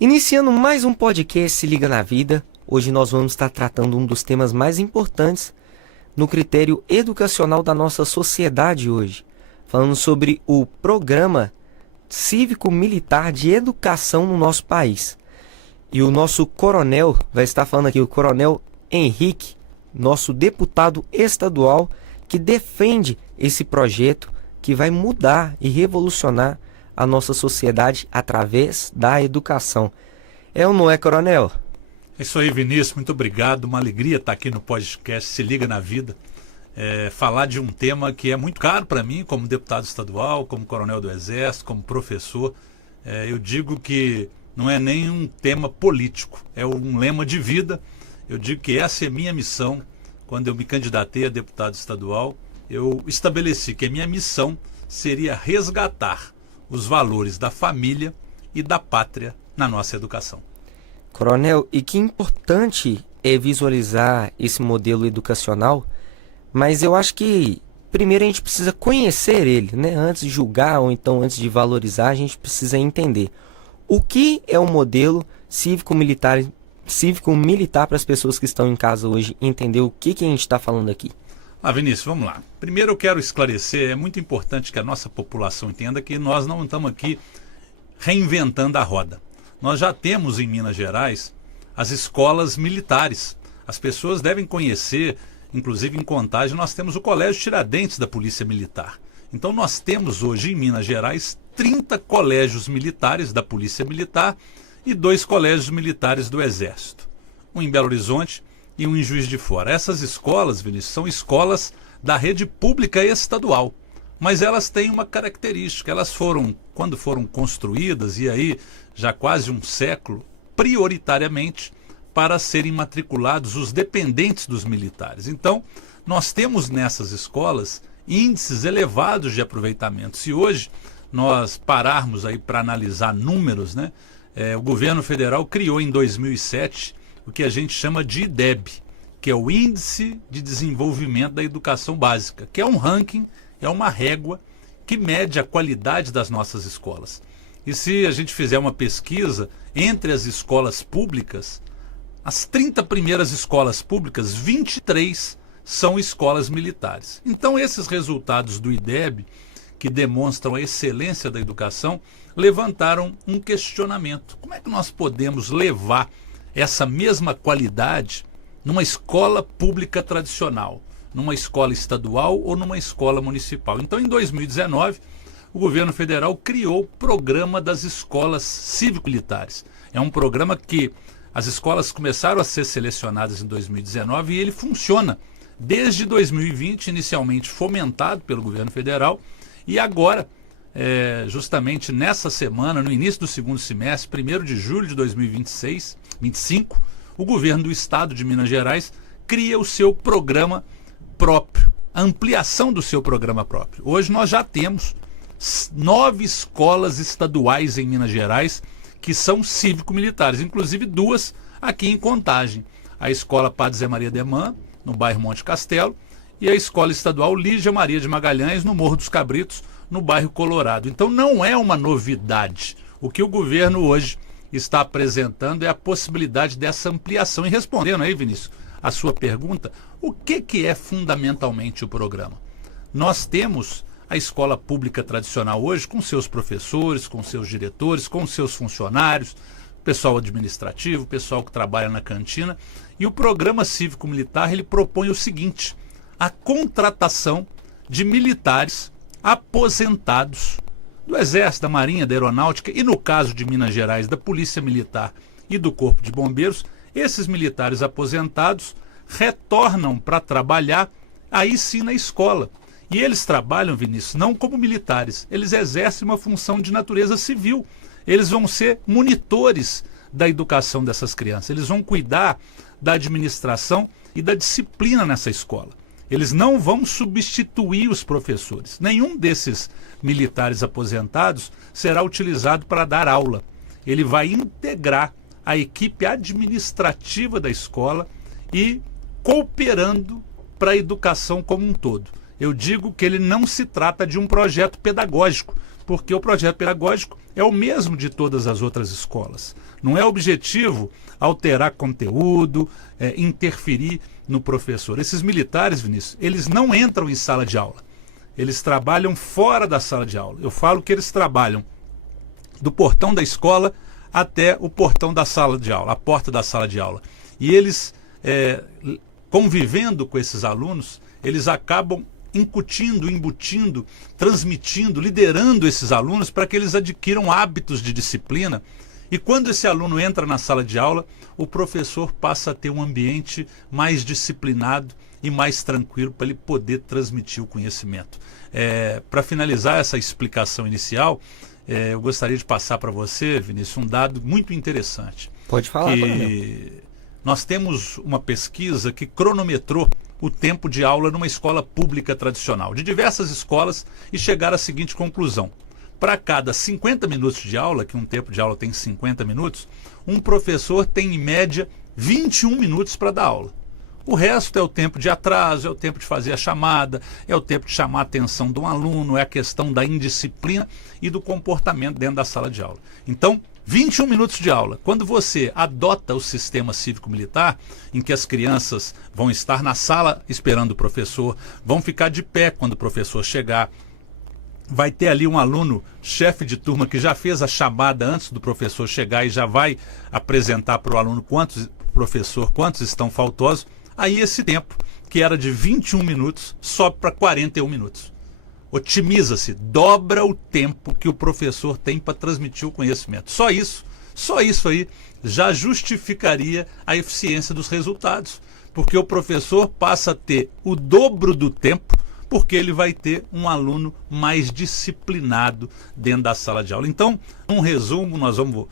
Iniciando mais um podcast Se Liga na Vida, hoje nós vamos estar tratando um dos temas mais importantes no critério educacional da nossa sociedade hoje, falando sobre o Programa Cívico-Militar de Educação no nosso país. E o nosso coronel vai estar falando aqui, o Coronel Henrique, nosso deputado estadual, que defende esse projeto que vai mudar e revolucionar a nossa sociedade através da educação. É ou não é, Coronel? É isso aí, Vinícius, muito obrigado. Uma alegria estar aqui no podcast Se Liga na Vida. Falar de um tema que é muito caro para mim, como deputado estadual, como coronel do Exército, como professor. Eu digo que não é nem um tema político, é um lema de vida. Eu digo que essa é minha missão. Quando eu me candidatei a deputado estadual, eu estabeleci que a minha missão seria resgatar os valores da família e da pátria na nossa educação. Coronel, e que importante é visualizar esse modelo educacional, mas eu acho que primeiro a gente precisa conhecer ele, né? Antes de julgar ou então antes de valorizar, a gente precisa entender o que é o modelo cívico-militar para as pessoas que estão em casa hoje entender o que a gente está falando aqui. Vinícius, vamos lá. Primeiro eu quero esclarecer, é muito importante que a nossa população entenda que nós não estamos aqui reinventando a roda. Nós já temos em Minas Gerais as escolas militares. As pessoas devem conhecer, inclusive em Contagem, nós temos o Colégio Tiradentes da Polícia Militar. Então nós temos hoje em Minas Gerais 30 colégios militares da Polícia Militar e 2 colégios militares do Exército. Um em Belo Horizonte e um em Juiz de Fora. Essas escolas, Vinícius, são escolas da rede pública estadual, mas elas têm uma característica, elas foram, quando foram construídas, e aí já quase um século, prioritariamente para serem matriculados os dependentes dos militares. Então, nós temos nessas escolas índices elevados de aproveitamento. Se hoje nós pararmos aí para analisar números, né, o governo federal criou em 2007 o que a gente chama de IDEB, que é o Índice de Desenvolvimento da Educação Básica, que é um ranking, é uma régua que mede a qualidade das nossas escolas. E se a gente fizer uma pesquisa entre as escolas públicas, as 30 primeiras escolas públicas, 23 são escolas militares. Então esses resultados do IDEB, que demonstram a excelência da educação, levantaram um questionamento. Como é que nós podemos levar essa mesma qualidade numa escola pública tradicional, numa escola estadual ou numa escola municipal? Então, em 2019, o governo federal criou o Programa das Escolas Cívico-Militares. É um programa que as escolas começaram a ser selecionadas em 2019 e ele funciona desde 2020, inicialmente fomentado pelo governo federal, e agora, justamente nessa semana, no início do segundo semestre, 1º de julho de 2025, o governo do estado de Minas Gerais cria o seu programa próprio, a ampliação do seu programa próprio. Hoje nós já temos 9 escolas estaduais em Minas Gerais que são cívico-militares, inclusive 2 aqui em Contagem. A Escola Padre Zé Maria Demã, no bairro Monte Castelo, e a Escola Estadual Lígia Maria de Magalhães, no Morro dos Cabritos, no bairro Colorado. Então não é uma novidade. O que o governo hoje está apresentando é a possibilidade dessa ampliação. E respondendo aí, Vinícius, a sua pergunta, o que é fundamentalmente o programa? Nós temos a escola pública tradicional hoje com seus professores, com seus diretores, com seus funcionários, pessoal administrativo, pessoal que trabalha na cantina, e o programa cívico-militar ele propõe o seguinte: a contratação de militares aposentados do Exército, da Marinha, da Aeronáutica e, no caso de Minas Gerais, da Polícia Militar e do Corpo de Bombeiros. Esses militares aposentados retornam para trabalhar aí sim na escola. E eles trabalham, Vinícius, não como militares, eles exercem uma função de natureza civil. Eles vão ser monitores da educação dessas crianças, eles vão cuidar da administração e da disciplina nessa escola. Eles não vão substituir os professores. Nenhum desses militares aposentados será utilizado para dar aula. Ele vai integrar a equipe administrativa da escola e cooperando para a educação como um todo. eu digo que ele não se trata de um projeto pedagógico, porque o projeto pedagógico é o mesmo de todas as outras escolas. Não é objetivo alterar conteúdo, interferir no professor. Esses militares, Vinícius, eles não entram em sala de aula. Eles trabalham fora da sala de aula. Eu falo que eles trabalham do portão da escola até o portão da sala de aula, a porta da sala de aula. E eles, convivendo com esses alunos, eles acabam incutindo, embutindo, transmitindo, liderando esses alunos para que eles adquiram hábitos de disciplina. E quando esse aluno entra na sala de aula, o professor passa a ter um ambiente mais disciplinado e mais tranquilo para ele poder transmitir o conhecimento. Para finalizar essa explicação inicial, eu gostaria de passar para você, Vinícius, um dado muito interessante. Pode falar, nós temos uma pesquisa que cronometrou o tempo de aula numa escola pública tradicional, de diversas escolas, e chegaram à seguinte conclusão. Para cada 50 minutos de aula, que um tempo de aula tem 50 minutos, um professor tem em média 21 minutos para dar aula. O resto é o tempo de atraso, é o tempo de fazer a chamada, é o tempo de chamar a atenção de um aluno, é a questão da indisciplina e do comportamento dentro da sala de aula. Então, 21 minutos de aula. Quando você adota o sistema cívico-militar, em que as crianças vão estar na sala esperando o professor, vão ficar de pé quando o professor chegar, vai ter ali um aluno, chefe de turma, que já fez a chamada antes do professor chegar e já vai apresentar para o aluno quantos estão faltosos. Aí esse tempo, que era de 21 minutos, sobe para 41 minutos. Otimiza-se, dobra o tempo que o professor tem para transmitir o conhecimento. Só isso aí já justificaria a eficiência dos resultados, porque o professor passa a ter o dobro do tempo, porque ele vai ter um aluno mais disciplinado dentro da sala de aula. Então, um resumo, nós vamos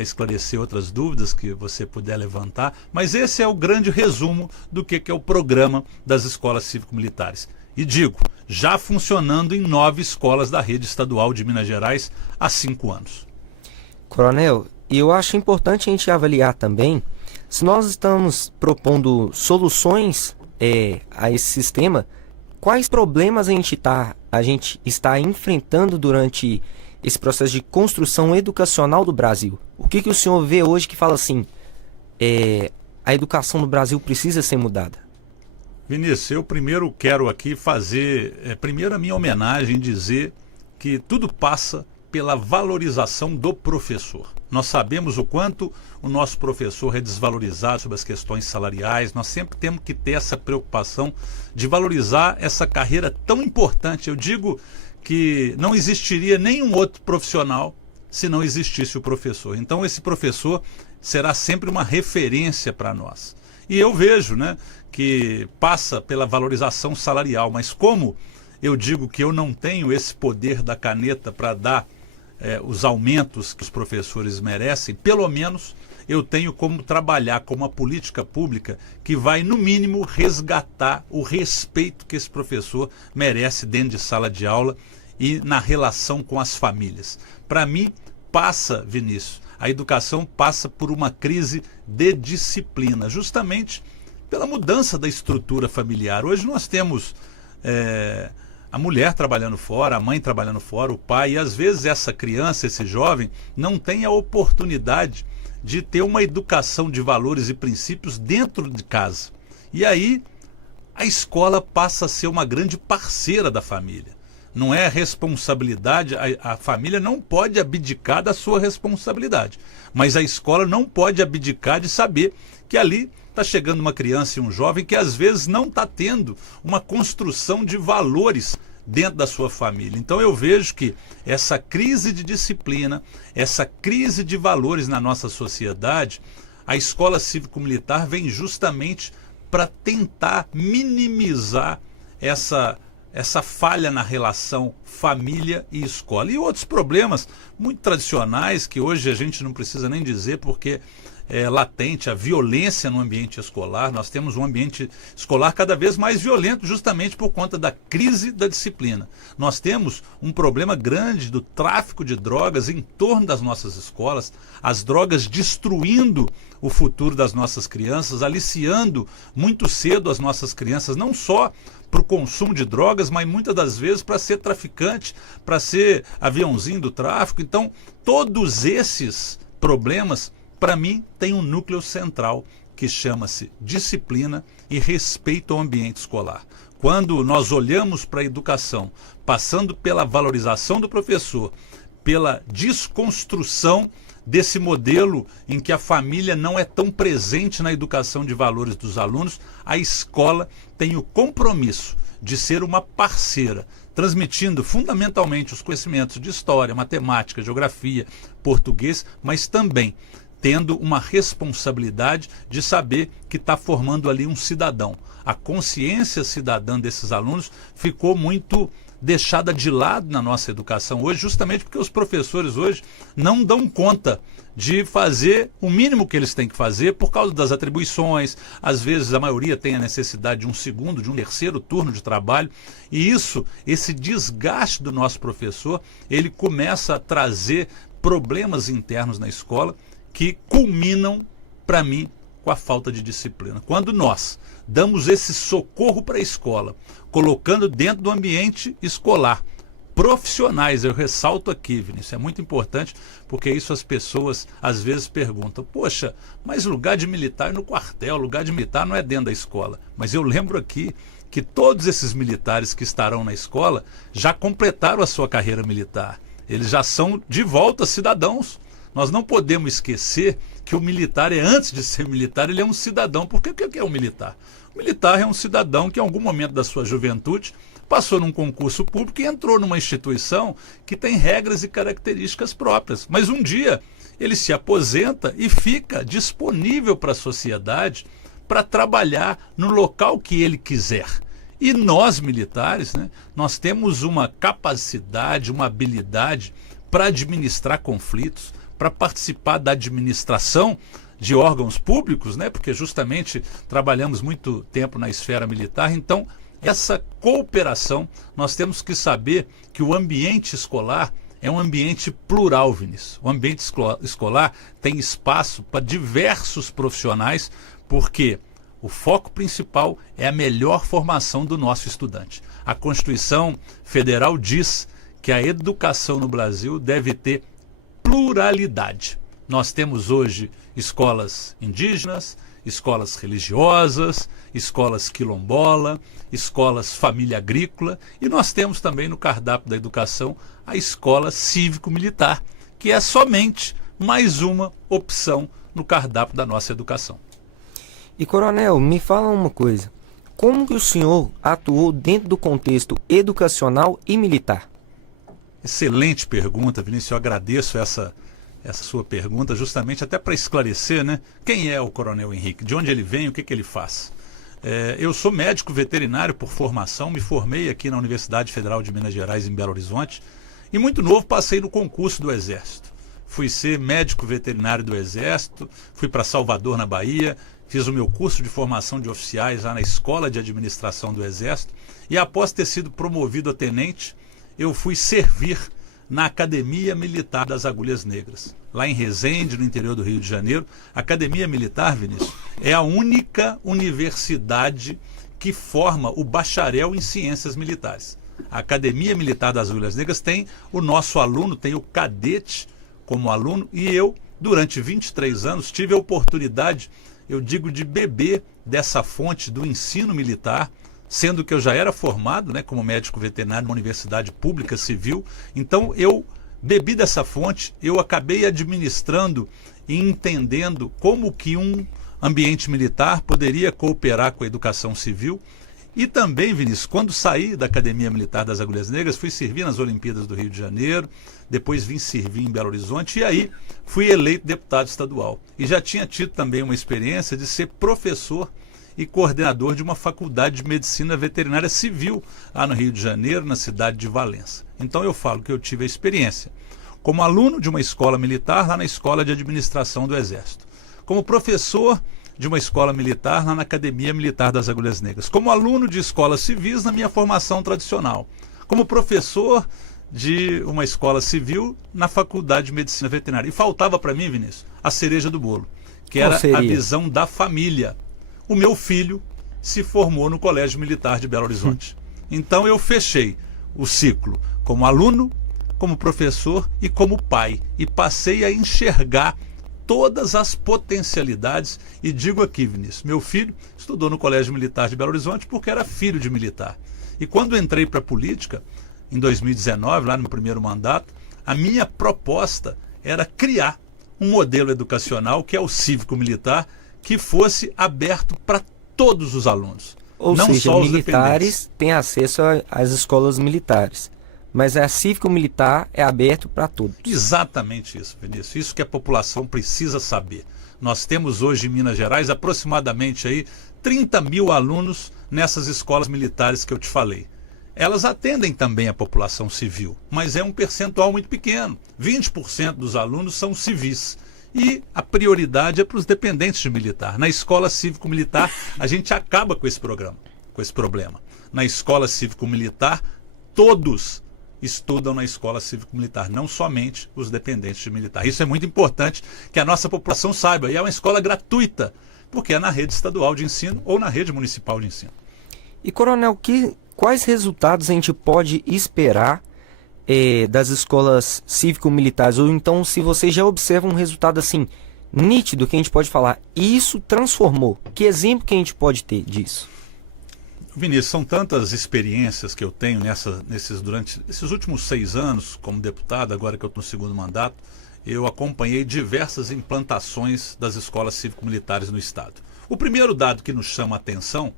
esclarecer outras dúvidas que você puder levantar, mas esse é o grande resumo do que é o programa das escolas cívico-militares. E digo, já funcionando em 9 escolas da rede estadual de Minas Gerais há 5 anos. Coronel, eu acho importante a gente avaliar também se nós estamos propondo soluções a esse sistema. Quais problemas a gente está enfrentando durante esse processo de construção educacional do Brasil? O que o senhor vê hoje que fala assim, a educação do Brasil precisa ser mudada? Vinícius, eu primeiro quero aqui fazer, primeiro a minha homenagem, dizer que tudo passa pela valorização do professor. Nós sabemos o quanto o nosso professor é desvalorizado sobre as questões salariais. Nós sempre temos que ter essa preocupação de valorizar essa carreira tão importante. Eu digo que não existiria nenhum outro profissional se não existisse o professor. Então esse professor será sempre uma referência para nós. E eu vejo, que passa pela valorização salarial, mas como eu digo que eu não tenho esse poder da caneta para dar os aumentos que os professores merecem, pelo menos eu tenho como trabalhar com uma política pública que vai, no mínimo, resgatar o respeito que esse professor merece dentro de sala de aula e na relação com as famílias. Para mim, Vinícius, a educação passa por uma crise de disciplina, justamente pela mudança da estrutura familiar. Hoje nós temos a mulher trabalhando fora, a mãe trabalhando fora, o pai, e às vezes essa criança, esse jovem, não tem a oportunidade de ter uma educação de valores e princípios dentro de casa. E aí a escola passa a ser uma grande parceira da família. Não é responsabilidade, a família não pode abdicar da sua responsabilidade, mas a escola não pode abdicar de saber que ali está chegando uma criança e um jovem que às vezes não está tendo uma construção de valores dentro da sua família. Então eu vejo que essa crise de disciplina, essa crise de valores na nossa sociedade, a escola cívico-militar vem justamente para tentar minimizar essa falha na relação família e escola. E outros problemas muito tradicionais que hoje a gente não precisa nem dizer, porque latente a violência no ambiente escolar. Nós temos um ambiente escolar cada vez mais violento justamente por conta da crise da disciplina. Nós temos um problema grande do tráfico de drogas em torno das nossas escolas, as drogas destruindo o futuro das nossas crianças, aliciando muito cedo as nossas crianças, não só para o consumo de drogas, mas muitas das vezes para ser traficante, para ser aviãozinho do tráfico. Então, todos esses problemas, para mim, tem um núcleo central que chama-se disciplina e respeito ao ambiente escolar. Quando nós olhamos para a educação, passando pela valorização do professor, pela desconstrução desse modelo em que a família não é tão presente na educação de valores dos alunos, a escola tem o compromisso de ser uma parceira, transmitindo fundamentalmente os conhecimentos de história, matemática, geografia, português, mas também tendo uma responsabilidade de saber que está formando ali um cidadão. A consciência cidadã desses alunos ficou muito deixada de lado na nossa educação hoje, justamente porque os professores hoje não dão conta de fazer o mínimo que eles têm que fazer por causa das atribuições. Às vezes a maioria tem a necessidade de um segundo, de um terceiro turno de trabalho, e esse desgaste do nosso professor, ele começa a trazer problemas internos na escola que culminam, para mim, com a falta de disciplina. Quando nós damos esse socorro para a escola, colocando dentro do ambiente escolar profissionais, eu ressalto aqui, Vinícius, é muito importante, porque isso as pessoas às vezes perguntam: poxa, mas lugar de militar é no quartel, lugar de militar não é dentro da escola. Mas eu lembro aqui que todos esses militares que estarão na escola já completaram a sua carreira militar. Eles já são de volta cidadãos. Nós não podemos esquecer que o militar antes de ser militar, ele é um cidadão. Porque o que é um militar? O militar é um cidadão que em algum momento da sua juventude passou num concurso público e entrou numa instituição que tem regras e características próprias. Mas um dia ele se aposenta e fica disponível para a sociedade para trabalhar no local que ele quiser. E nós, militares, nós temos uma capacidade, uma habilidade para administrar conflitos, para participar da administração de órgãos públicos, porque justamente trabalhamos muito tempo na esfera militar. Então, essa cooperação, nós temos que saber que o ambiente escolar é um ambiente plural, Vinícius. O ambiente escolar tem espaço para diversos profissionais, porque o foco principal é a melhor formação do nosso estudante. A Constituição Federal diz que a educação no Brasil deve ter pluralidade. Nós temos hoje escolas indígenas, escolas religiosas, escolas quilombola, escolas família agrícola, e nós temos também no cardápio da educação a escola cívico-militar, que é somente mais uma opção no cardápio da nossa educação. E, coronel, me fala uma coisa. Como que o senhor atuou dentro do contexto educacional e militar? Excelente pergunta, Vinícius. Eu agradeço essa sua pergunta, justamente até para esclarecer, quem é o Coronel Henrique, de onde ele vem, o que ele faz. Eu sou médico veterinário por formação, me formei aqui na Universidade Federal de Minas Gerais, em Belo Horizonte, e muito novo passei no concurso do Exército. Fui ser médico veterinário do Exército, fui para Salvador, na Bahia, fiz o meu curso de formação de oficiais lá na Escola de Administração do Exército, e após ter sido promovido a tenente, eu fui servir na Academia Militar das Agulhas Negras, lá em Resende, no interior do Rio de Janeiro. A Academia Militar, Vinícius, é a única universidade que forma o bacharel em ciências militares. A Academia Militar das Agulhas Negras tem o nosso aluno, tem o cadete como aluno, e eu, durante 23 anos, tive a oportunidade, eu digo, de beber dessa fonte do ensino militar, sendo que eu já era formado como médico veterinário numa universidade pública civil. Então eu bebi dessa fonte, eu acabei administrando e entendendo como que um ambiente militar poderia cooperar com a educação civil. E também, Vinícius, quando saí da Academia Militar das Agulhas Negras, fui servir nas Olimpíadas do Rio de Janeiro, depois vim servir em Belo Horizonte, e aí fui eleito deputado estadual. E já tinha tido também uma experiência de ser professor e coordenador de uma faculdade de medicina veterinária civil lá no Rio de Janeiro, na cidade de Valença. Então eu falo que eu tive a experiência como aluno de uma escola militar lá na Escola de Administração do Exército, como professor de uma escola militar lá na Academia Militar das Agulhas Negras, como aluno de escolas civis na minha formação tradicional, como professor de uma escola civil na Faculdade de Medicina Veterinária. E faltava para mim, Vinícius, a cereja do bolo, que era a visão da família. O meu filho se formou no Colégio Militar de Belo Horizonte. Então eu fechei o ciclo como aluno, como professor e como pai. E passei a enxergar todas as potencialidades. E digo aqui, Vinícius, meu filho estudou no Colégio Militar de Belo Horizonte porque era filho de militar. E quando entrei para a política, em 2019, lá no meu primeiro mandato, a minha proposta era criar um modelo educacional, que é o cívico-militar, que fosse aberto para todos os alunos. Ou não seja, só os militares têm acesso às escolas militares, mas a cívico-militar é aberto para todos. Exatamente isso, Vinícius. Isso que a população precisa saber. Nós temos hoje em Minas Gerais aproximadamente aí 30 mil alunos nessas escolas militares que eu te falei. Elas atendem também a população civil, mas é um percentual muito pequeno. 20% dos alunos são civis. E a prioridade é para os dependentes de militar. Na escola cívico-militar, a gente acaba com esse problema. Na escola cívico-militar, todos estudam na escola cívico-militar, não somente os dependentes de militar. Isso é muito importante que a nossa população saiba. E é uma escola gratuita, porque é na rede estadual de ensino ou na rede municipal de ensino. E, coronel, quais resultados a gente pode esperar das escolas cívico-militares? Ou então, se você já observa um resultado assim, nítido, que a gente pode falar, isso transformou. Que exemplo que a gente pode ter disso? Vinícius, são tantas experiências que eu tenho durante esses últimos 6 anos como deputado, agora que eu estou no segundo mandato, eu acompanhei diversas implantações das escolas cívico-militares no estado. O primeiro dado que nos chama a atenção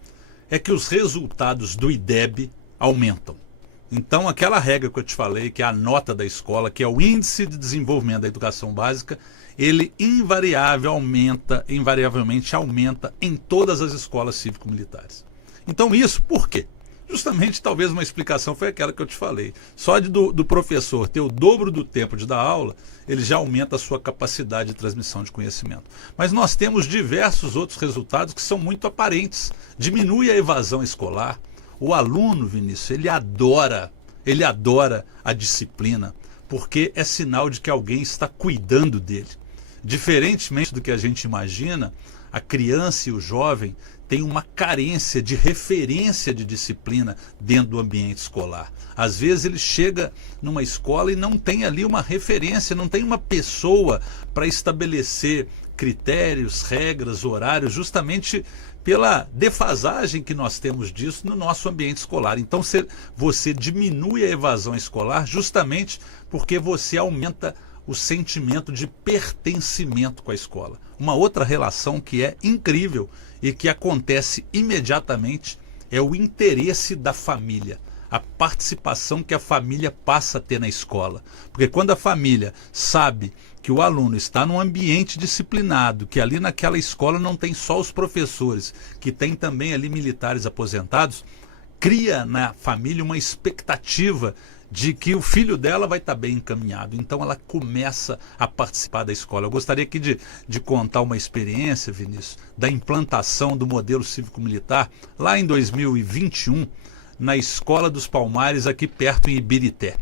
é que os resultados do IDEB aumentam. Então, aquela regra que eu te falei, que é a nota da escola, que é o Índice de Desenvolvimento da Educação Básica, ele invariavelmente aumenta em todas as escolas cívico-militares. Então, isso por quê? Justamente, talvez uma explicação foi aquela que eu te falei. Só do professor ter o dobro do tempo de dar aula, ele já aumenta a sua capacidade de transmissão de conhecimento. Mas nós temos diversos outros resultados que são muito aparentes. Diminui a evasão escolar. O aluno, Vinícius, ele adora a disciplina, porque é sinal de que alguém está cuidando dele. Diferentemente do que a gente imagina, a criança e o jovem têm uma carência de referência de disciplina dentro do ambiente escolar. Às vezes ele chega numa escola e não tem ali uma referência, não tem uma pessoa para estabelecer critérios, regras, horários, justamente pela defasagem que nós temos disso no nosso ambiente escolar. Então você diminui a evasão escolar justamente porque você aumenta o sentimento de pertencimento com a escola. Uma outra relação que é incrível e que acontece imediatamente é o interesse da família, a participação que a família passa a ter na escola. Porque quando a família sabe que o aluno está num ambiente disciplinado, que ali naquela escola não tem só os professores, que tem também ali militares aposentados, cria na família uma expectativa de que o filho dela vai estar bem encaminhado. Então ela começa a participar da escola. Eu gostaria aqui de contar uma experiência, Vinícius, da implantação do modelo cívico-militar lá em 2021, na Escola dos Palmares, aqui perto em Ibirité.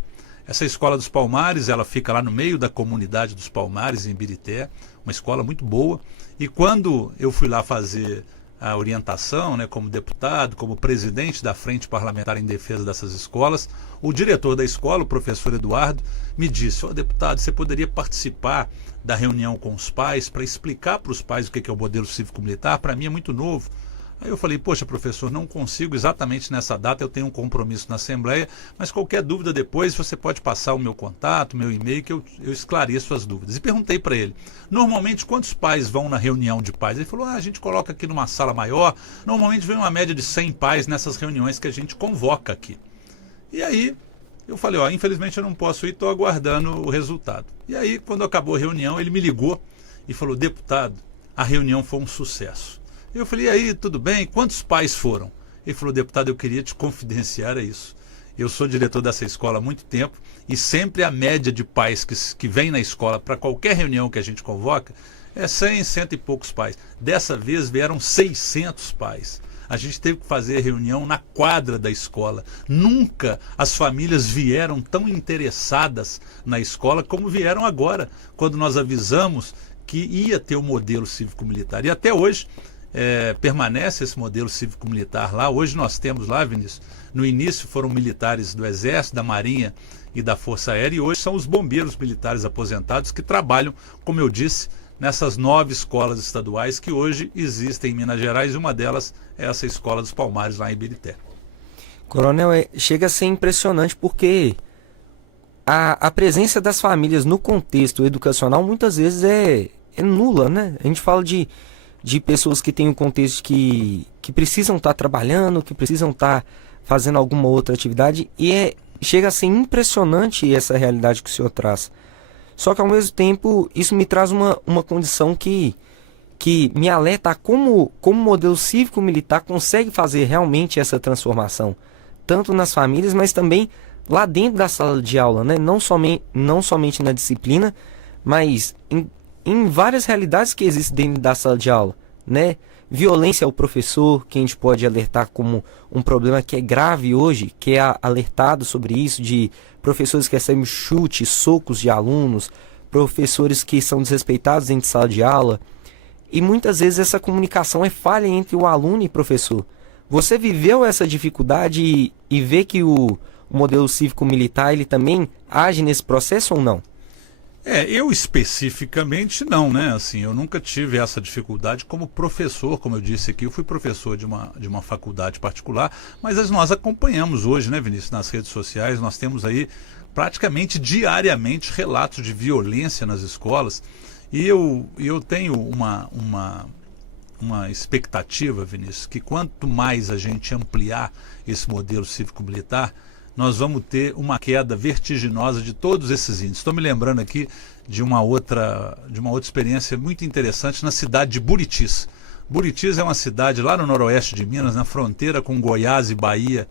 Essa Escola dos Palmares, ela fica lá no meio da comunidade dos Palmares, em Ibirité, uma escola muito boa. E quando eu fui lá fazer a orientação, né, como deputado, como presidente da Frente Parlamentar em Defesa dessas escolas, o diretor da escola, o professor Eduardo, me disse: deputado, você poderia participar da reunião com os pais para explicar para os pais o que é o modelo cívico-militar? Para mim é muito novo. Aí eu falei: poxa, professor, não consigo exatamente nessa data, eu tenho um compromisso na Assembleia, mas qualquer dúvida depois você pode passar o meu contato, meu e-mail, que eu esclareço as dúvidas. E perguntei para ele: normalmente quantos pais vão na reunião de pais? Ele falou: a gente coloca aqui numa sala maior, normalmente vem uma média de 100 pais nessas reuniões que a gente convoca aqui. E aí eu falei: infelizmente eu não posso ir, estou aguardando o resultado. E aí, quando acabou a reunião, ele me ligou e falou: deputado, a reunião foi um sucesso. Eu falei: e aí, tudo bem? Quantos pais foram? Ele falou: deputado, eu queria te confidenciar isso. Eu sou diretor dessa escola há muito tempo e sempre a média de pais que vêm na escola para qualquer reunião que a gente convoca Cento e poucos pais. Dessa vez vieram 600 pais. A gente teve que fazer reunião na quadra da escola. Nunca as famílias vieram tão interessadas na escola como vieram agora, quando nós avisamos que ia ter o modelo cívico-militar. E até hoje permanece esse modelo cívico-militar lá. Hoje nós temos lá, Vinícius, no início foram militares do Exército, da Marinha e da Força Aérea, e hoje são os bombeiros militares aposentados que trabalham, como eu disse, nessas 9 escolas estaduais que hoje existem em Minas Gerais, e uma delas é essa Escola dos Palmares, lá em Ibirité. Coronel, chega a ser impressionante porque a presença das famílias no contexto educacional muitas vezes é nula, né? A gente fala de pessoas que têm um contexto que precisam estar trabalhando, que precisam estar fazendo alguma outra atividade, e chega a ser impressionante essa realidade que o senhor traz. Só que ao mesmo tempo isso me traz uma condição que me alerta a como o modelo cívico-militar consegue fazer realmente essa transformação, tanto nas famílias, mas também lá dentro da sala de aula, né? Não somente na disciplina, mas em várias realidades que existem dentro da sala de aula, né? Violência ao professor, que a gente pode alertar como um problema que é grave hoje, que é alertado sobre isso, de professores que recebem chutes, socos de alunos, professores que são desrespeitados dentro de sala de aula. E muitas vezes essa comunicação é falha entre o aluno e professor. Você viveu essa dificuldade e vê que o modelo cívico-militar ele também age nesse processo ou não? Eu especificamente não, né? Assim, eu nunca tive essa dificuldade como professor, como eu disse aqui, eu fui professor de uma faculdade particular, mas nós acompanhamos hoje, né, Vinícius, nas redes sociais, nós temos aí praticamente diariamente relatos de violência nas escolas, e eu tenho uma expectativa, Vinícius, que quanto mais a gente ampliar esse modelo cívico-militar, nós vamos ter uma queda vertiginosa de todos esses índices. Estou me lembrando aqui de uma outra experiência muito interessante na cidade de Buritis. Buritis é uma cidade lá no noroeste de Minas, na fronteira com Goiás e Bahia,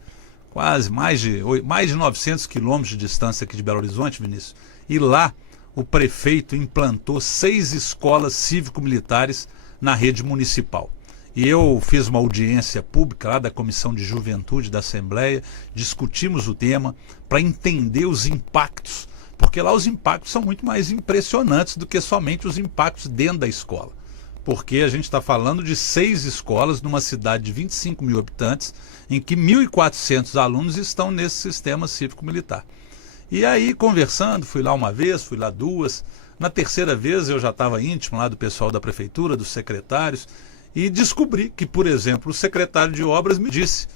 quase mais de 900 quilômetros de distância aqui de Belo Horizonte, Vinícius. E lá o prefeito implantou 6 escolas cívico-militares na rede municipal. E eu fiz uma audiência pública lá da Comissão de Juventude da Assembleia, discutimos o tema para entender os impactos, porque lá os impactos são muito mais impressionantes do que somente os impactos dentro da escola. Porque a gente está falando de 6 escolas numa cidade de 25 mil habitantes, em que 1.400 alunos estão nesse sistema cívico-militar. E aí, conversando, fui lá uma vez, fui lá 2, na terceira vez eu já estava íntimo lá do pessoal da prefeitura, dos secretários, e descobri que, por exemplo, o secretário de obras me disse: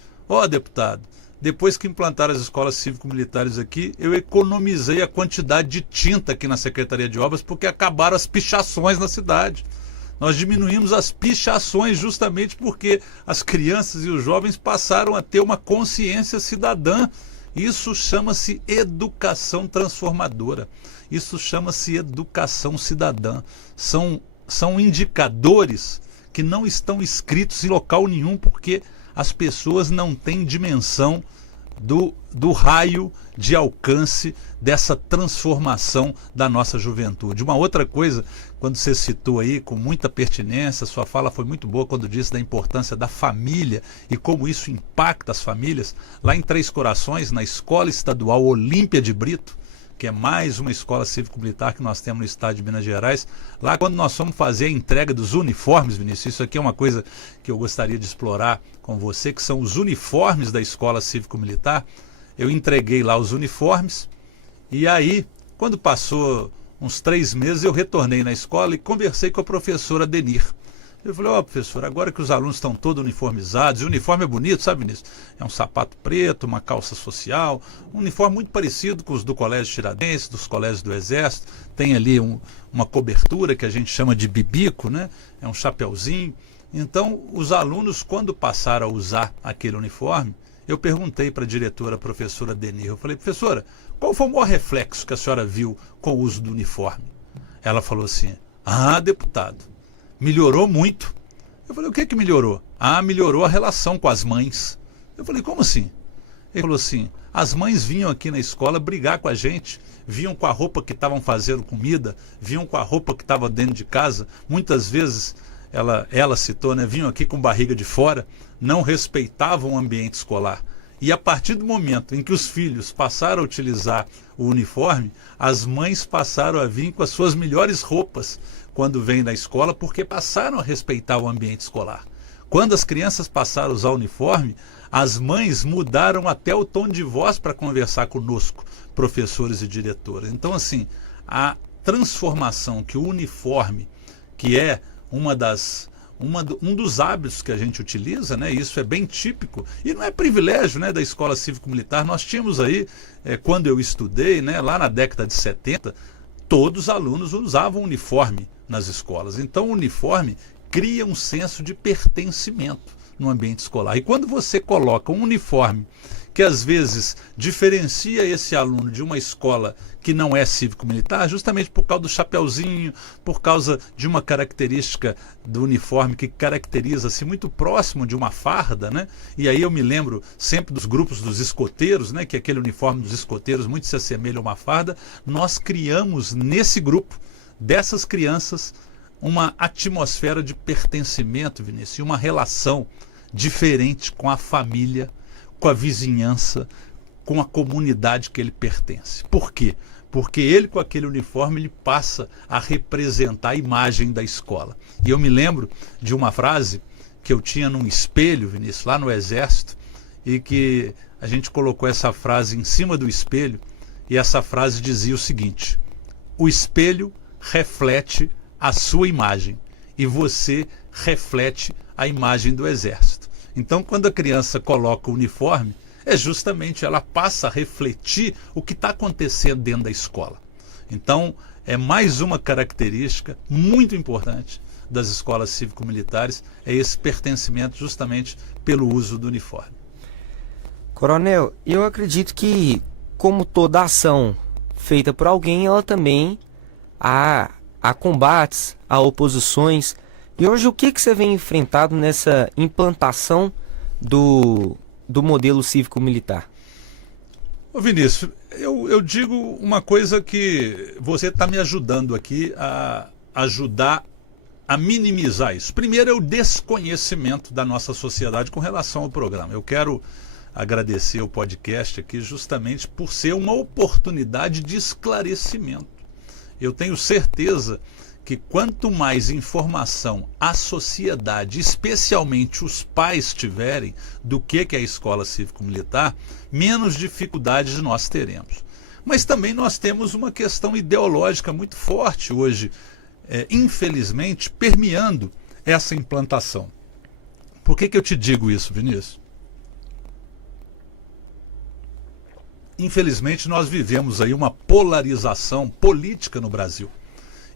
deputado, depois que implantaram as escolas cívico-militares aqui, eu economizei a quantidade de tinta aqui na Secretaria de Obras porque acabaram as pichações na cidade. Nós diminuímos as pichações justamente porque as crianças e os jovens passaram a ter uma consciência cidadã. Isso chama-se educação transformadora. Isso chama-se educação cidadã. São indicadores que não estão escritos em local nenhum, porque as pessoas não têm dimensão do raio de alcance dessa transformação da nossa juventude. Uma outra coisa, quando você citou aí com muita pertinência, sua fala foi muito boa quando disse da importância da família e como isso impacta as famílias. Lá em Três Corações, na Escola Estadual Olímpia de Brito, que é mais uma escola cívico-militar que nós temos no estado de Minas Gerais. Lá, quando nós fomos fazer a entrega dos uniformes, Vinícius, isso aqui é uma coisa que eu gostaria de explorar com você, que são os uniformes da escola cívico-militar. Eu entreguei lá os uniformes e aí, quando passou uns 3 meses, eu retornei na escola e conversei com a professora Denir. Eu falei: professor, agora que os alunos estão todos uniformizados, e o uniforme é bonito, sabe, Vinícius? É um sapato preto, uma calça social, um uniforme muito parecido com os do Colégio Tiradentes, dos colégios do Exército. Tem ali uma cobertura que a gente chama de bibico, né? É um chapeuzinho. Então, os alunos, quando passaram a usar aquele uniforme, eu perguntei para a diretora, a professora Denir, eu falei: professora, qual foi o maior reflexo que a senhora viu com o uso do uniforme? Ela falou assim: deputado, melhorou muito. Eu falei: o que melhorou? Melhorou a relação com as mães. Eu falei: como assim? Ele falou assim: As mães vinham aqui na escola brigar com a gente, vinham com a roupa que estavam fazendo comida, vinham com a roupa que estava dentro de casa, muitas vezes, ela citou, né, vinham aqui com barriga de fora, não respeitavam o ambiente escolar. E a partir do momento em que os filhos passaram a utilizar o uniforme, as mães passaram a vir com as suas melhores roupas quando vêm na escola, porque passaram a respeitar o ambiente escolar. Quando as crianças passaram a usar o uniforme, as mães mudaram até o tom de voz para conversar conosco, professores e diretoras. Então, assim, a transformação que o uniforme, que é um dos hábitos que a gente utiliza, né? Isso é bem típico e não é privilégio, né, da escola cívico-militar. Nós tínhamos aí, quando eu estudei, né, lá na década de 70, todos os alunos usavam uniforme nas escolas. Então o uniforme cria um senso de pertencimento no ambiente escolar. E quando você coloca um uniforme que às vezes diferencia esse aluno de uma escola que não é cívico-militar, justamente por causa do chapeuzinho, por causa de uma característica do uniforme que caracteriza-se muito próximo de uma farda, né? E aí eu me lembro sempre dos grupos dos escoteiros, né? Que aquele uniforme dos escoteiros muito se assemelha a uma farda. Nós criamos nesse grupo, dessas crianças, uma atmosfera de pertencimento, Vinícius, e uma relação diferente com a família, com a vizinhança, com a comunidade que ele pertence. Por quê? Porque ele, com aquele uniforme, ele passa a representar a imagem da escola. E eu me lembro de uma frase que eu tinha num espelho, Vinícius, lá no Exército, e que a gente colocou essa frase em cima do espelho, e essa frase dizia o seguinte: o espelho reflete a sua imagem, e você reflete a imagem do Exército. Então, quando a criança coloca o uniforme, justamente ela passa a refletir o que está acontecendo dentro da escola. Então, é mais uma característica muito importante das escolas cívico-militares, é esse pertencimento justamente pelo uso do uniforme. Coronel, eu acredito que, como toda ação feita por alguém, ela também há combates, há oposições. E hoje o que você vem enfrentado nessa implantação do modelo cívico-militar? Ô Vinícius, eu digo uma coisa que você está me ajudando aqui a ajudar a minimizar isso. Primeiro é o desconhecimento da nossa sociedade com relação ao programa. Eu quero agradecer o podcast aqui justamente por ser uma oportunidade de esclarecimento. Eu tenho certeza que quanto mais informação a sociedade, especialmente os pais, tiverem do que é a escola cívico-militar, menos dificuldades nós teremos. Mas também nós temos uma questão ideológica muito forte hoje, infelizmente, permeando essa implantação. Por que eu te digo isso, Vinícius? Infelizmente, nós vivemos aí uma polarização política no Brasil.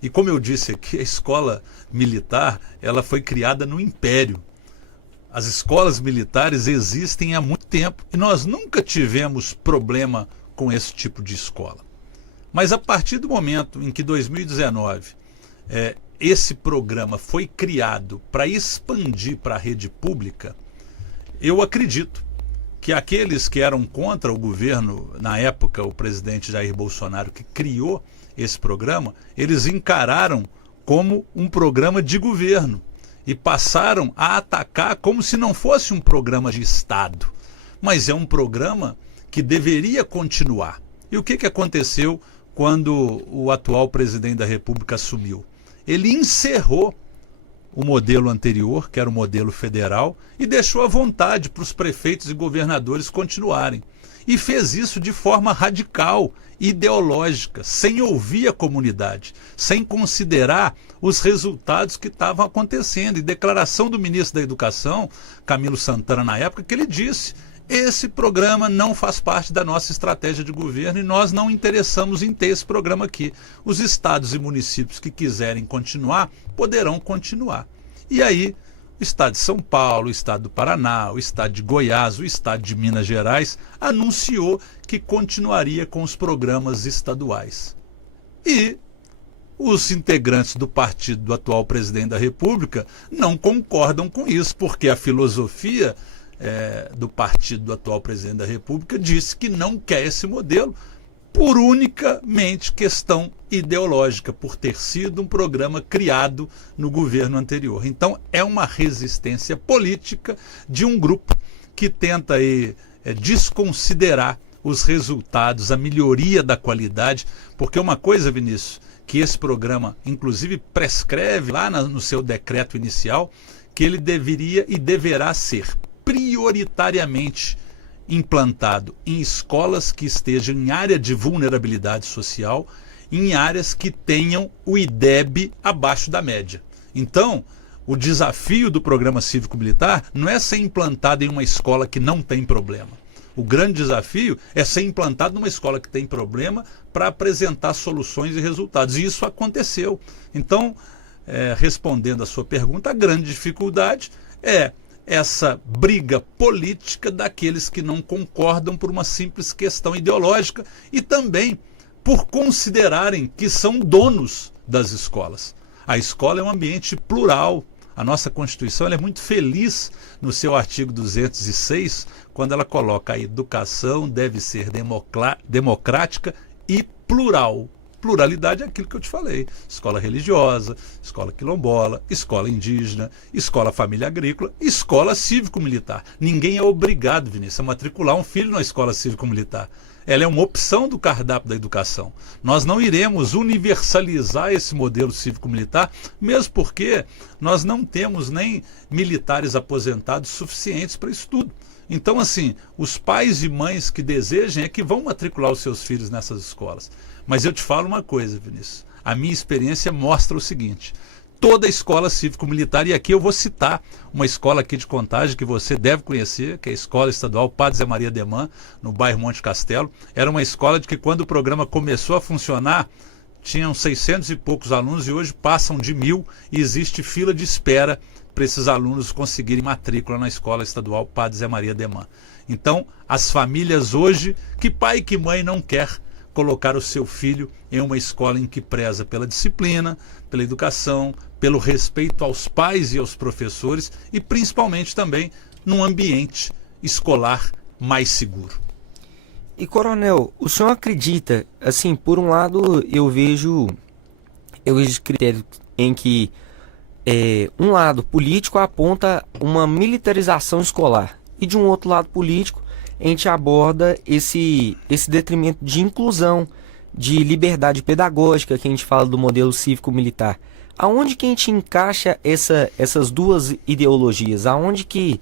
E como eu disse aqui, a escola militar, ela foi criada no Império. As escolas militares existem há muito tempo e nós nunca tivemos problema com esse tipo de escola. Mas a partir do momento em que 2019 esse programa foi criado para expandir para a rede pública, eu acredito que aqueles que eram contra o governo, na época o presidente Jair Bolsonaro, que criou esse programa, eles encararam como um programa de governo e passaram a atacar como se não fosse um programa de Estado, mas é um programa que deveria continuar. E o que aconteceu quando o atual presidente da República assumiu? Ele encerrou o modelo anterior, que era o modelo federal, e deixou à vontade para os prefeitos e governadores continuarem. E fez isso de forma radical, ideológica, sem ouvir a comunidade, sem considerar os resultados que estavam acontecendo. E declaração do ministro da Educação, Camilo Santana, na época, que ele disse: esse programa não faz parte da nossa estratégia de governo e nós não interessamos em ter esse programa aqui. Os estados e municípios que quiserem continuar, poderão continuar. E aí, o estado de São Paulo, o estado do Paraná, o estado de Goiás, o estado de Minas Gerais anunciou que continuaria com os programas estaduais. E os integrantes do partido do atual presidente da República não concordam com isso, porque a filosofia do partido do atual presidente da República disse que não quer esse modelo por unicamente questão ideológica, por ter sido um programa criado no governo anterior. Então é uma resistência política de um grupo que tenta aí, desconsiderar os resultados, a melhoria da qualidade, porque uma coisa, Vinícius, que esse programa inclusive prescreve lá no seu decreto inicial, que ele deveria e deverá ser prioritariamente implantado em escolas que estejam em área de vulnerabilidade social, em áreas que tenham o IDEB abaixo da média. Então, o desafio do programa cívico-militar não é ser implantado em uma escola que não tem problema. O grande desafio é ser implantado numa escola que tem problema para apresentar soluções e resultados. E isso aconteceu. Então, respondendo a sua pergunta, a grande dificuldade é essa briga política daqueles que não concordam por uma simples questão ideológica e também por considerarem que são donos das escolas. A escola é um ambiente plural. A nossa Constituição ela é muito feliz no seu artigo 206, quando ela coloca a educação deve ser democrática e plural. Pluralidade é aquilo que eu te falei. Escola religiosa, escola quilombola, escola indígena, escola família agrícola, escola cívico-militar. Ninguém é obrigado, Vinícius, a matricular um filho na escola cívico-militar. Ela é uma opção do cardápio da educação. Nós não iremos universalizar esse modelo cívico-militar, mesmo porque nós não temos nem militares aposentados suficientes para isso tudo. Então, assim, os pais e mães que desejem é que vão matricular os seus filhos nessas escolas. Mas eu te falo uma coisa, Vinícius. A minha experiência mostra o seguinte: toda escola cívico-militar, e aqui eu vou citar uma escola aqui de Contagem que você deve conhecer, que é a Escola Estadual Padre Zé Maria Demã, no bairro Monte Castelo. Era uma escola de que quando o programa começou a funcionar, tinham 600 e poucos alunos e hoje passam de 1.000 e existe fila de espera para esses alunos conseguirem matrícula na Escola Estadual Padre Zé Maria Demã. Então, as famílias hoje, que pai e que mãe não quer colocar o seu filho em uma escola em que preza pela disciplina, pela educação, pelo respeito aos pais e aos professores e principalmente também num ambiente escolar mais seguro. E, coronel, o senhor acredita, assim, por um lado eu vejo critérios em que um lado político aponta uma militarização escolar e de um outro lado político a gente aborda esse detrimento de inclusão, de liberdade pedagógica, que a gente fala do modelo cívico-militar. Aonde que a gente encaixa essas duas ideologias? Aonde que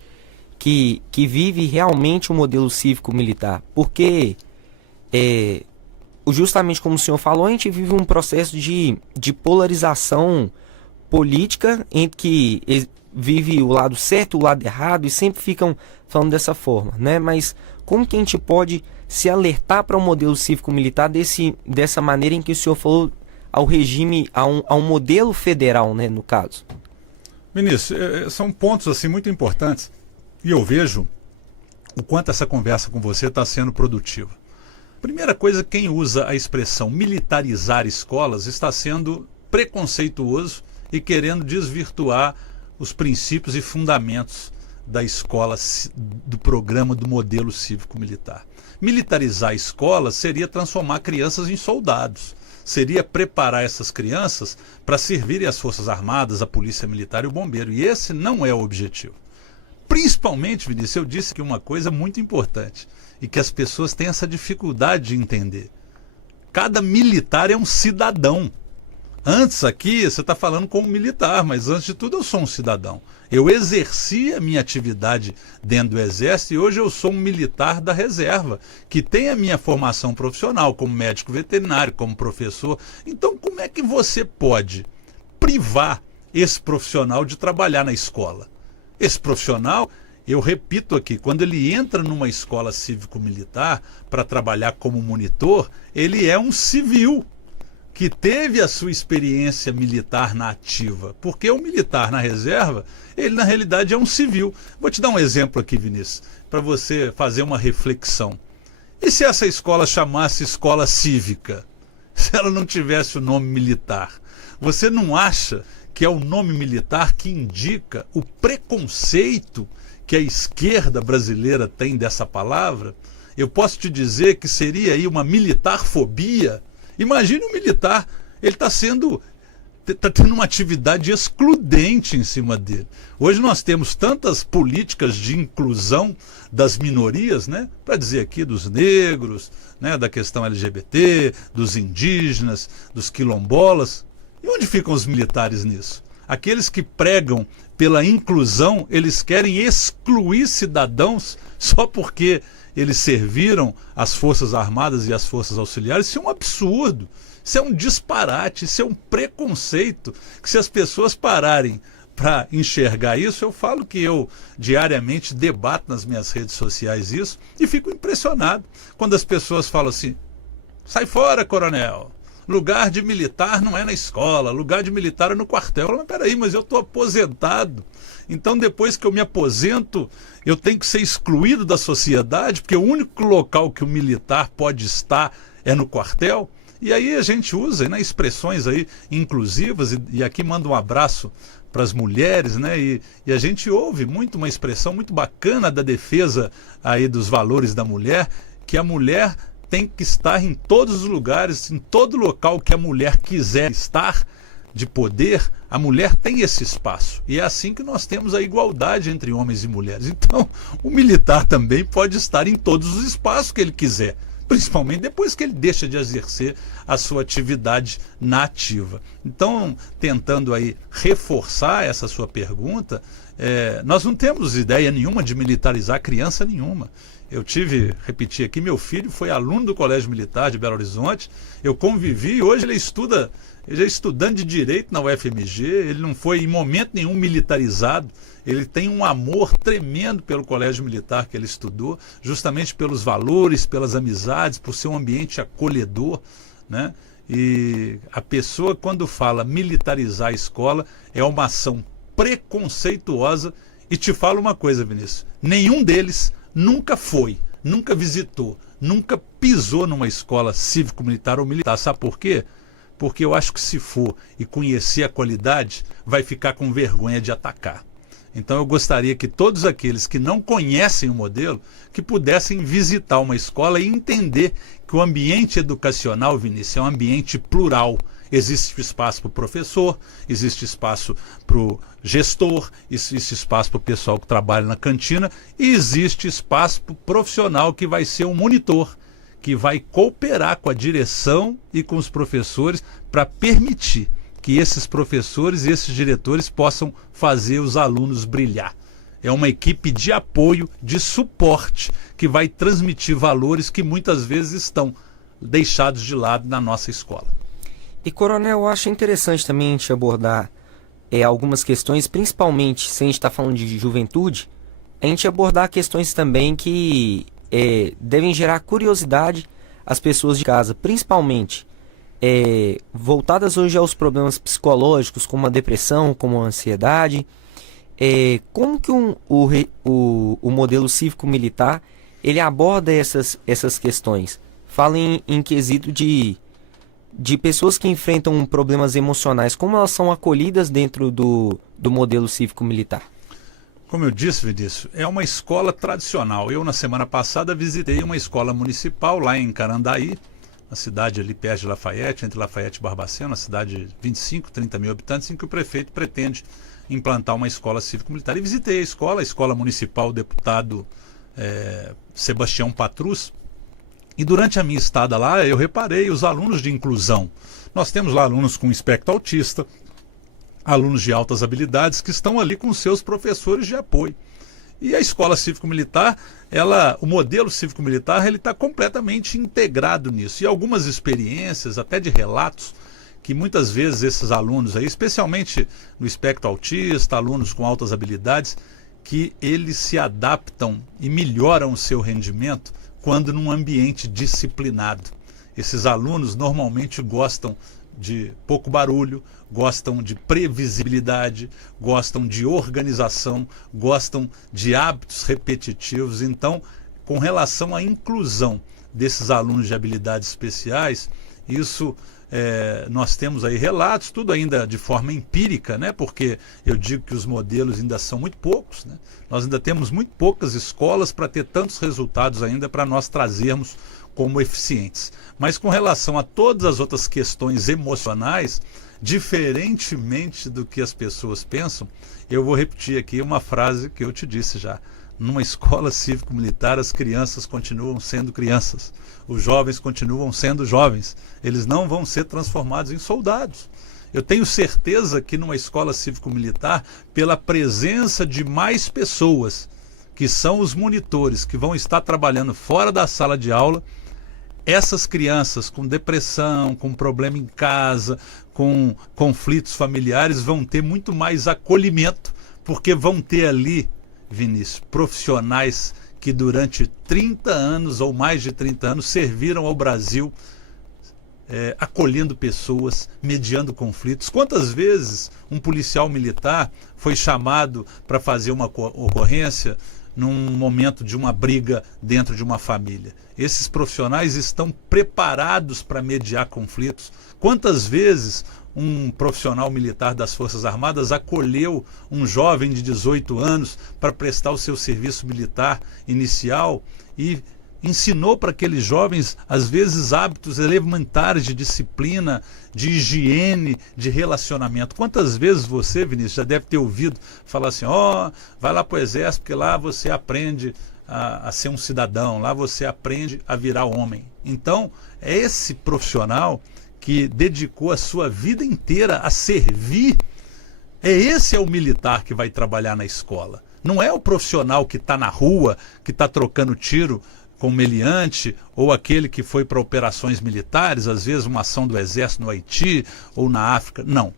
vive realmente o modelo cívico-militar? Porque, justamente como o senhor falou, a gente vive um processo de polarização política entre que vive o lado certo, o lado errado, e sempre ficam falando dessa forma, né? Mas como que a gente pode se alertar para o modelo cívico-militar dessa maneira em que o senhor falou ao regime, a um modelo federal, né, no caso? Vinícius, são pontos assim muito importantes e eu vejo o quanto essa conversa com você está sendo produtiva. Primeira coisa, quem usa a expressão militarizar escolas está sendo preconceituoso e querendo desvirtuar os princípios e fundamentos da escola, do programa do modelo cívico-militar. Militarizar a escola seria transformar crianças em soldados, seria preparar essas crianças para servirem às Forças Armadas, a Polícia Militar e o Bombeiro, e esse não é o objetivo. Principalmente, Vinícius, eu disse que uma coisa muito importante e que as pessoas têm essa dificuldade de entender: cada militar é um cidadão. Antes aqui, você está falando como militar, mas antes de tudo eu sou um cidadão. Eu exerci a minha atividade dentro do Exército e hoje eu sou um militar da reserva, que tem a minha formação profissional como médico veterinário, como professor. Então, como é que você pode privar esse profissional de trabalhar na escola? Esse profissional, eu repito aqui, quando ele entra numa escola cívico-militar para trabalhar como monitor, ele é um civil que teve a sua experiência militar na ativa, porque o militar na reserva, ele na realidade é um civil. Vou te dar um exemplo aqui, Vinícius, para você fazer uma reflexão. E se essa escola chamasse escola cívica? Se ela não tivesse o nome militar? Você não acha que é o nome militar que indica o preconceito que a esquerda brasileira tem dessa palavra, eu posso te dizer que seria aí uma militarfobia. Imagine um militar, ele está tendo uma atividade excludente em cima dele. Hoje nós temos tantas políticas de inclusão das minorias, né? Para dizer aqui dos negros, né? Da questão LGBT, dos indígenas, dos quilombolas. E onde ficam os militares nisso? Aqueles que pregam pela inclusão, eles querem excluir cidadãos só porque eles serviram as Forças Armadas e as Forças Auxiliares. Isso é um absurdo, isso é um disparate, isso é um preconceito, que se as pessoas pararem para enxergar isso, eu falo que eu diariamente debato nas minhas redes sociais isso e fico impressionado quando as pessoas falam assim: sai fora, coronel, lugar de militar não é na escola, lugar de militar é no quartel. Eu falo, mas peraí, mas eu estou aposentado. Então, depois que eu me aposento, eu tenho que ser excluído da sociedade, porque o único local que o militar pode estar é no quartel. E aí a gente usa, né, expressões aí inclusivas, e aqui manda um abraço para as mulheres, né, e a gente ouve muito uma expressão muito bacana da defesa aí dos valores da mulher, que a mulher tem que estar em todos os lugares, em todo local que a mulher quiser estar, de poder, a mulher tem esse espaço. E é assim que nós temos a igualdade entre homens e mulheres. Então, o militar também pode estar em todos os espaços que ele quiser, principalmente depois que ele deixa de exercer a sua atividade na ativa. Então, tentando aí reforçar essa sua pergunta, nós não temos ideia nenhuma de militarizar criança nenhuma. Eu repetir aqui, meu filho foi aluno do Colégio Militar de Belo Horizonte, eu convivi, hoje ele é estudante de Direito na UFMG, ele não foi em momento nenhum militarizado, ele tem um amor tremendo pelo Colégio Militar que ele estudou, justamente pelos valores, pelas amizades, por ser um ambiente acolhedor, né? E a pessoa, quando fala militarizar a escola, é uma ação preconceituosa. E te falo uma coisa, Vinícius, nenhum deles nunca foi, nunca visitou, nunca pisou numa escola cívico-militar ou militar. Sabe por quê? Porque eu acho que se for e conhecer a qualidade, vai ficar com vergonha de atacar. Então eu gostaria que todos aqueles que não conhecem o modelo, que pudessem visitar uma escola e entender que o ambiente educacional, Vinícius, é um ambiente plural. Existe espaço para o professor, existe espaço para o gestor, existe espaço para o pessoal que trabalha na cantina e existe espaço para o profissional que vai ser um monitor, que vai cooperar com a direção e com os professores para permitir que esses professores e esses diretores possam fazer os alunos brilhar. É uma equipe de apoio, de suporte, que vai transmitir valores que muitas vezes estão deixados de lado na nossa escola. E, coronel, eu acho interessante também a gente abordar algumas questões, principalmente se a gente está falando de juventude, a gente abordar questões também que devem gerar curiosidade às pessoas de casa, principalmente voltadas hoje aos problemas psicológicos, como a depressão, como a ansiedade. Como que o modelo cívico-militar ele aborda essas questões? Fala em quesito de pessoas que enfrentam problemas emocionais, como elas são acolhidas dentro do modelo cívico-militar? Como eu disse, Vinícius, é uma escola tradicional. Eu, na semana passada, visitei uma escola municipal lá em Carandaí, uma cidade ali perto de Lafayette, entre Lafayette e Barbacena, uma cidade de 25, 30 mil habitantes, em que o prefeito pretende implantar uma escola cívico-militar. E visitei a escola municipal, o deputado Sebastião Patrus. E durante a minha estada lá, eu reparei os alunos de inclusão. Nós temos lá alunos com espectro autista, alunos de altas habilidades que estão ali com seus professores de apoio. E a escola cívico-militar, o modelo cívico-militar, ele está completamente integrado nisso. E algumas experiências, até de relatos, que muitas vezes esses alunos aí, especialmente no espectro autista, alunos com altas habilidades, que eles se adaptam e melhoram o seu rendimento quando num ambiente disciplinado. Esses alunos normalmente gostam de pouco barulho, gostam de previsibilidade, gostam de organização, gostam de hábitos repetitivos. Então, com relação à inclusão desses alunos de habilidades especiais, isso nós temos aí relatos, tudo ainda de forma empírica, né? Porque eu digo que os modelos ainda são muito poucos, né? Nós ainda temos muito poucas escolas para ter tantos resultados ainda para nós trazermos como eficientes. Mas com relação a todas as outras questões emocionais, diferentemente do que as pessoas pensam, eu vou repetir aqui uma frase que eu te disse já. Numa escola cívico-militar, as crianças continuam sendo crianças. Os jovens continuam sendo jovens. Eles não vão ser transformados em soldados. Eu tenho certeza que numa escola cívico-militar, pela presença de mais pessoas, que são os monitores, que vão estar trabalhando fora da sala de aula, essas crianças com depressão, com problema em casa, com conflitos familiares, vão ter muito mais acolhimento, porque vão ter ali, Vinícius, profissionais que durante 30 anos ou mais de 30 anos serviram ao Brasil, acolhendo pessoas, mediando conflitos. Quantas vezes um policial militar foi chamado para fazer uma ocorrência num momento de uma briga dentro de uma família? Esses profissionais estão preparados para mediar conflitos. Quantas vezes um profissional militar das Forças Armadas acolheu um jovem de 18 anos para prestar o seu serviço militar inicial e ensinou para aqueles jovens, às vezes, hábitos elementares de disciplina, de higiene, de relacionamento. Quantas vezes você, Vinícius, já deve ter ouvido falar assim, vai lá para o exército, porque lá você aprende a ser um cidadão, lá você aprende a virar homem. Então, é esse profissional que dedicou a sua vida inteira a servir, esse é o militar que vai trabalhar na escola. Não é o profissional que está na rua, que está trocando tiro com meliante, ou aquele que foi para operações militares, às vezes uma ação do exército no Haiti ou na África. Não.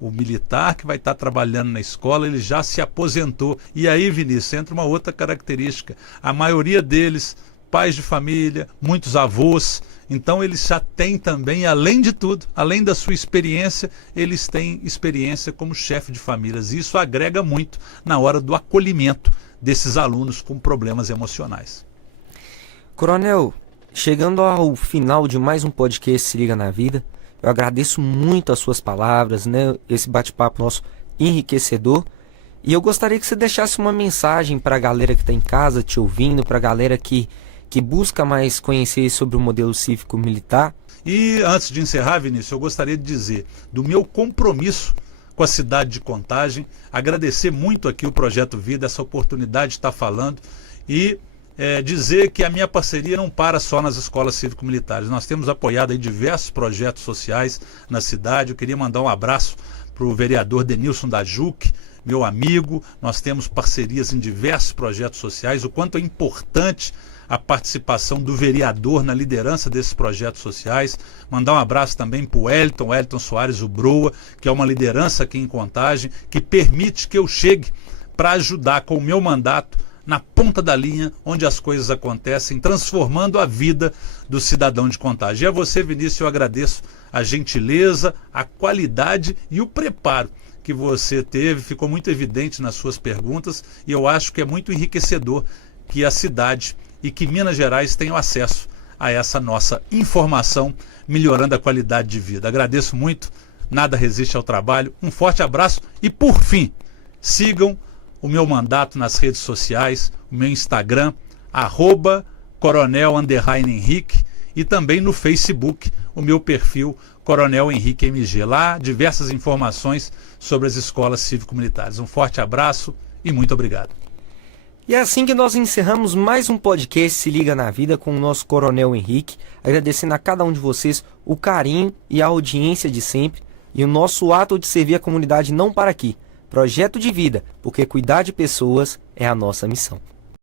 O militar que vai estar trabalhando na escola, ele já se aposentou. E aí, Vinícius, entra uma outra característica. A maioria deles, pais de família, muitos avós. Então eles já têm também, além de tudo, além da sua experiência, eles têm experiência como chefe de famílias. E isso agrega muito na hora do acolhimento desses alunos com problemas emocionais. Coronel, chegando ao final de mais um podcast Se Liga na Vida, eu agradeço muito as suas palavras, né? Esse bate-papo nosso enriquecedor. E eu gostaria que você deixasse uma mensagem para a galera que está em casa te ouvindo, para a galera que busca mais conhecer sobre o modelo cívico-militar. E antes de encerrar, Vinícius, eu gostaria de dizer do meu compromisso com a cidade de Contagem, agradecer muito aqui o Projeto Vida, essa oportunidade de estar falando e dizer que a minha parceria não para só nas escolas cívico-militares. Nós temos apoiado aí diversos projetos sociais na cidade. Eu queria mandar um abraço para o vereador Denilson da Juc, meu amigo. Nós temos parcerias em diversos projetos sociais. O quanto é importante a participação do vereador na liderança desses projetos sociais. Mandar um abraço também para o Wellington Soares, o Broa, que é uma liderança aqui em Contagem, que permite que eu chegue para ajudar com o meu mandato na ponta da linha, onde as coisas acontecem, transformando a vida do cidadão de Contagem. E a você, Vinícius, eu agradeço a gentileza, a qualidade e o preparo que você teve. Ficou muito evidente nas suas perguntas e eu acho que é muito enriquecedor que a cidade e que Minas Gerais tenham acesso a essa nossa informação, melhorando a qualidade de vida. Agradeço muito, nada resiste ao trabalho. Um forte abraço e, por fim, sigam o meu mandato nas redes sociais, o meu Instagram, @Coronel_Henrique, e também no Facebook, o meu perfil Coronel Henrique MG. Lá, diversas informações sobre as escolas cívico-militares. Um forte abraço e muito obrigado. E é assim que nós encerramos mais um podcast Se Liga na Vida com o nosso Coronel Henrique, agradecendo a cada um de vocês o carinho e a audiência de sempre. E o nosso ato de servir a comunidade não para aqui. Projeto de vida, porque cuidar de pessoas é a nossa missão.